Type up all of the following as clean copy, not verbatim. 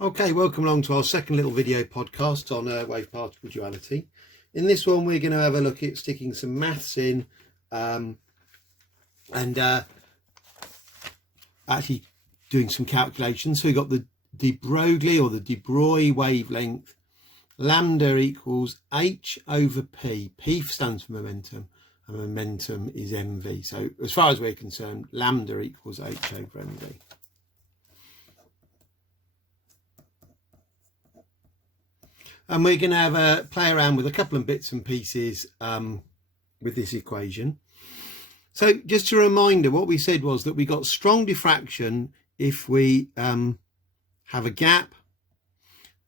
Okay, welcome along to our second little video podcast on wave particle duality. In this one, we're going to have a look at sticking some maths in and actually doing some calculations. So we've got the de Broglie or the de Broglie wavelength. Lambda equals h over p. P stands for momentum, and momentum is mv. So as far as we're concerned, lambda equals h over mv. And we're going to have a play around with a couple of bits and pieces with this equation. So just a reminder, what we said was that we got strong diffraction if we have a gap,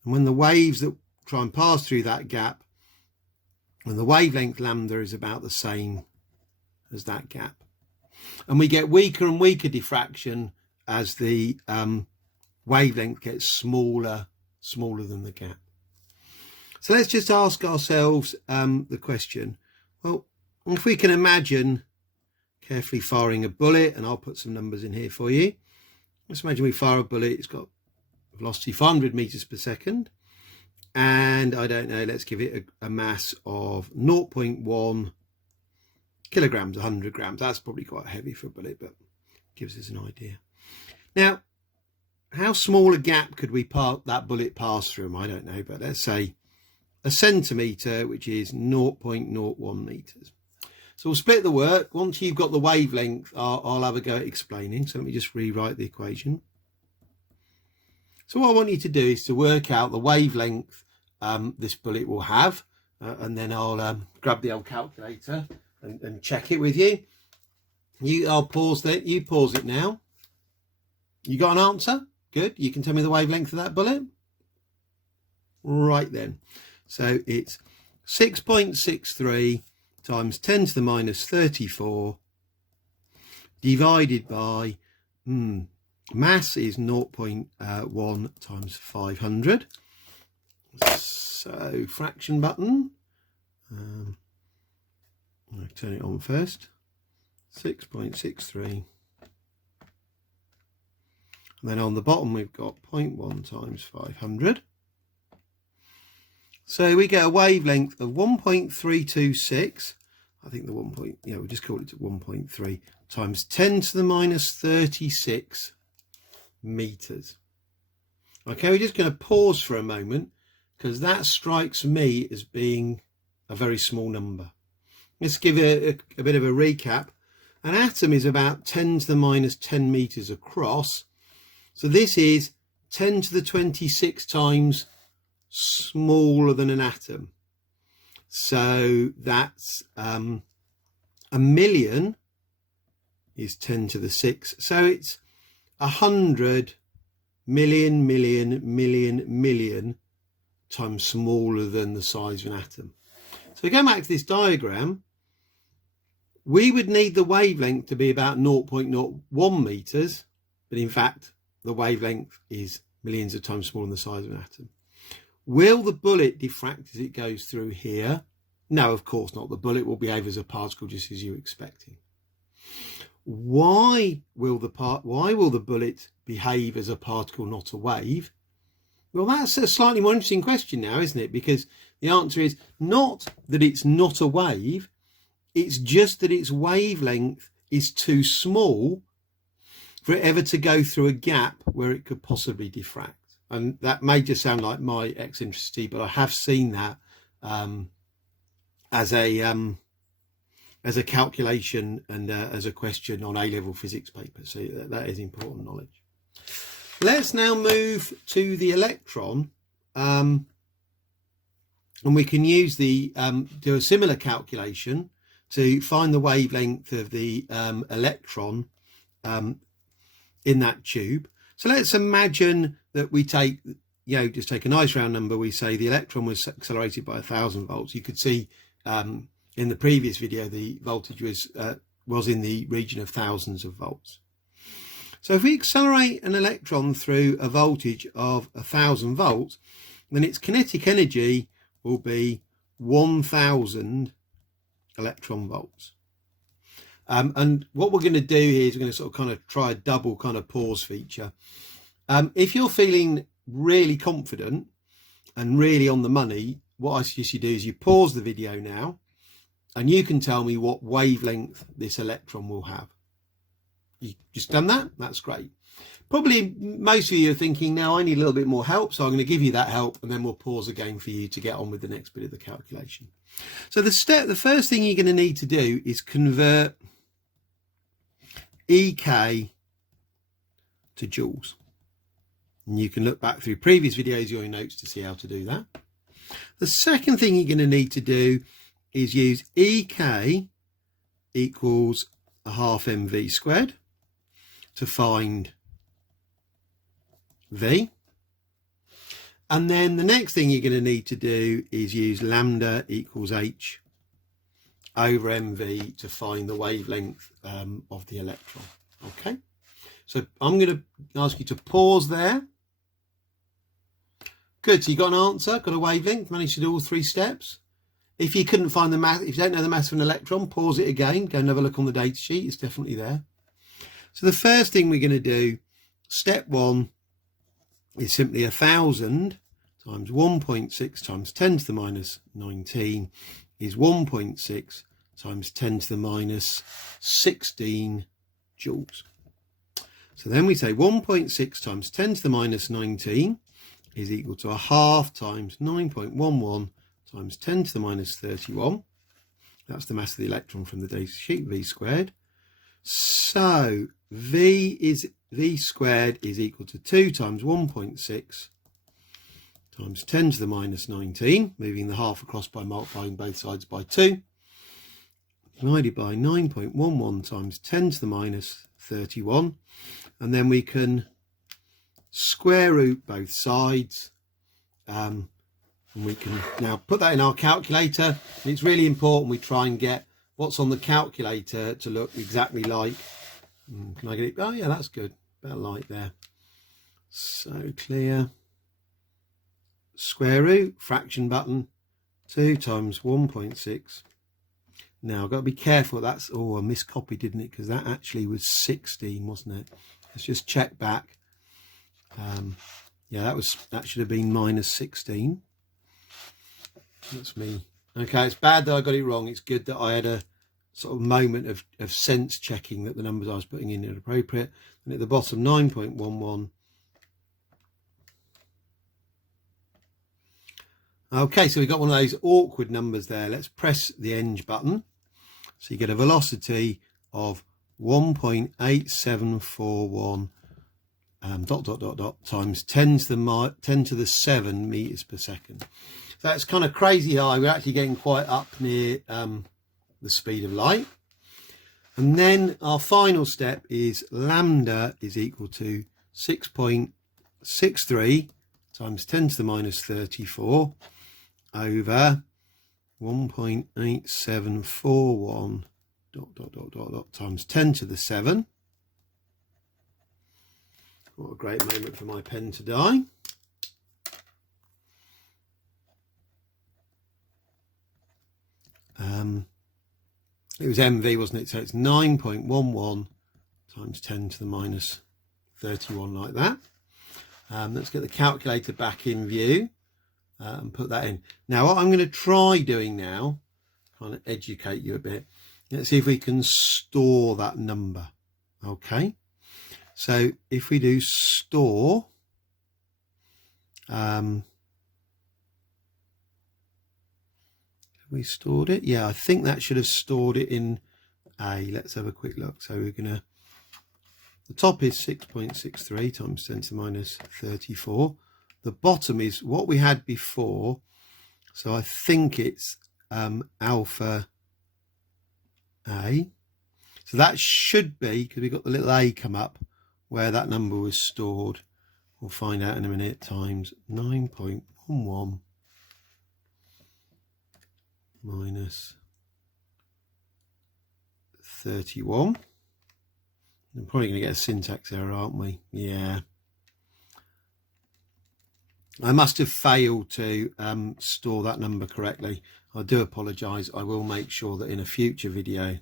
and when the waves that try and pass through that gap, when the wavelength lambda is about the same as that gap. And we get weaker and weaker diffraction as the wavelength gets smaller than the gap. So let's just ask ourselves the question, well, if we can imagine carefully firing a bullet, and I'll put some numbers in here for you. Let's imagine we fire a bullet, it's got velocity 500 meters per second, and I don't know, let's give it a mass of 0.1 kilograms, 100 grams. That's probably quite heavy for a bullet, but gives us an idea. Now, how small a gap could we that bullet pass through? I don't know, but let's say a centimetre, which is 0.01 metres. So we'll split the work. Once you've got the wavelength, I'll have a go at explaining. So let me just rewrite the equation. So what I want you to do is to work out the wavelength this bullet will have, and then I'll grab the old calculator and check it with you. I'll pause that. You pause it now. You got an answer? Good. You can tell me the wavelength of that bullet. Right then. So it's 6.63 times 10 to the minus 34 divided by, mass is 0.1 times 500. So fraction button, I'll turn it on first, 6.63. And then on the bottom we've got 0.1 times 500. So we get a wavelength of 1.326. I think the we'll just call it 1.3 times 10 to the minus 36 meters. Okay, we're just going to pause for a moment because that strikes me as being a very small number. Let's give it a bit of a recap. An atom is about 10 to the minus 10 meters across. So this is 10 to the 26 times smaller than an atom. So that's a million is 10 to the 6. So it's 100 million times smaller than the size of an atom. So going back to this diagram, we would need the wavelength to be about 0.01 meters, but in fact the wavelength is millions of times smaller than the size of an atom. Will the bullet diffract as it goes through here? No, of course not. The bullet will behave as a particle just as you're expecting. Why will the bullet behave as a particle, not a wave? Well, that's a slightly more interesting question now, isn't it? Because the answer is not that it's not a wave. It's just that its wavelength is too small for it ever to go through a gap where it could possibly diffract. And that may just sound like my eccentricity, but I have seen that as a calculation and as a question on A-level physics papers. So that is important knowledge. Let's now move to the electron, and we can use do a similar calculation to find the wavelength of the electron in that tube. So let's imagine that we take, just take a nice round number. We say the electron was accelerated by 1,000 volts. You could see in the previous video, the voltage was in the region of thousands of volts. So if we accelerate an electron through a voltage of 1,000 volts, then its kinetic energy will be 1,000 electron volts. And what we're going to do here is we're going to sort of kind of try a double kind of pause feature. If you're feeling really confident and really on the money, what I suggest you do is you pause the video now and you can tell me what wavelength this electron will have. You just done that? That's great. Probably most of you are thinking, now I need a little bit more help, so I'm going to give you that help and then we'll pause again for you to get on with the next bit of the calculation. So the first thing you're going to need to do is convert EK to joules. And you can look back through previous videos or your notes to see how to do that. The second thing you're going to need to do is use EK equals a half mv squared to find V. And then the next thing you're going to need to do is use lambda equals h over mv to find the wavelength of the electron. Okay, so I'm going to ask you to pause there. Good, so you got an answer, got a wavelength, managed to do all 3 steps. If you couldn't find the math, if you don't know the mass of an electron, pause it again, go and have a look on the data sheet, it's definitely there. So the first thing we're going to do, step 1, is simply 1000 times 1.6 times 10 to the minus 19 is 1.6 times 10 to the minus 16 joules. So then we say 1.6 times 10 to the minus 19 is equal to a half times 9.11 times 10 to the minus 31. That's the mass of the electron from the data sheet, V squared. So V squared is equal to 2 times 1.6 times 10 to the minus 19, moving the half across by multiplying both sides by 2, divided by 9.11 times 10 to the minus 31. And then we can square root both sides. And we can now put that in our calculator. And it's really important we try and get what's on the calculator to look exactly like. Can I get it? Oh yeah, that's good. Better light there. So clear. Square root, fraction button, 2 times 1.6. Now I've got to be careful. That's, oh, I miscopied, didn't it? Because that actually was 16, wasn't it? Let's just check back. Yeah, that should have been minus 16. That's me. Okay, it's bad that I got it wrong. It's good that I had a sort of moment of sense checking that the numbers I was putting in are appropriate. And at the bottom, 9.11. Okay, so we've got one of those awkward numbers there. Let's press the eng button. So you get a velocity of 1.8741 times 10 to the 7 meters per second. So that's kind of crazy high. We're actually getting quite up near the speed of light. And then our final step is lambda is equal to 6.63 times 10 to the minus 34 over 1.8741 times 10 to the 7. What a great moment for my pen to die. It was MV, wasn't it? So it's 9.11 times 10 to the minus 31, like that. Let's get the calculator back in view and put that in. Now, what I'm going to try doing now, kind of educate you a bit. Let's see if we can store that number. Okay. So if we do store, we stored it. Yeah, I think that should have stored it in A. Let's have a quick look. So we're going to, the top is 6.63 times 10 to the minus 34. The bottom is what we had before. So I think it's alpha A. So that should be, because we've got the little A come up, where that number was stored. We'll find out in a minute, times 9.11 minus 31. I'm probably going to get a syntax error, aren't we? Yeah. I must have failed to store that number correctly. I do apologise. I will make sure that in a future video.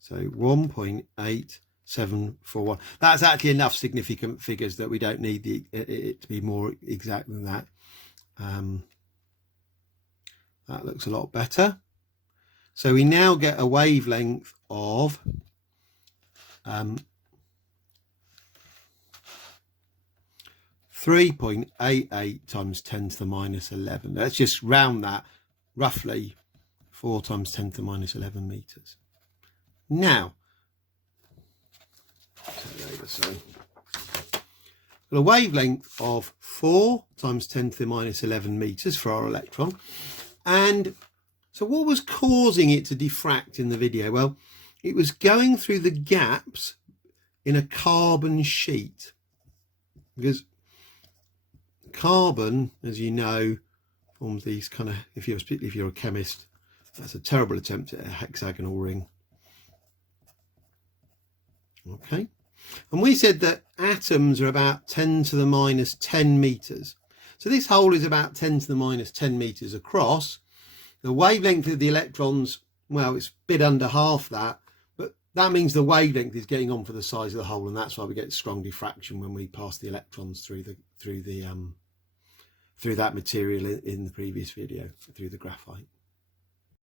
So 1.8, 741. That's actually enough significant figures that we don't need it to be more exact than that. That looks a lot better. So we now get a wavelength of 3.88 times 10 to the minus 11. Let's just round that, roughly 4 times 10 to the minus 11 meters. Now, a wavelength of 4 times 10 to the minus 11 meters for our electron. And so what was causing it to diffract in the video? Well, it was going through the gaps in a carbon sheet, because carbon, as you know, forms these kind of, if you're a chemist, that's a terrible attempt at a hexagonal ring. Okay, and we said that atoms are about 10 to the minus 10 meters. So this hole is about 10 to the minus 10 meters across. The wavelength of the electrons, well, it's a bit under half that, but that means the wavelength is getting on for the size of the hole, and that's why we get strong diffraction when we pass the electrons through that material in the previous video, through the graphite.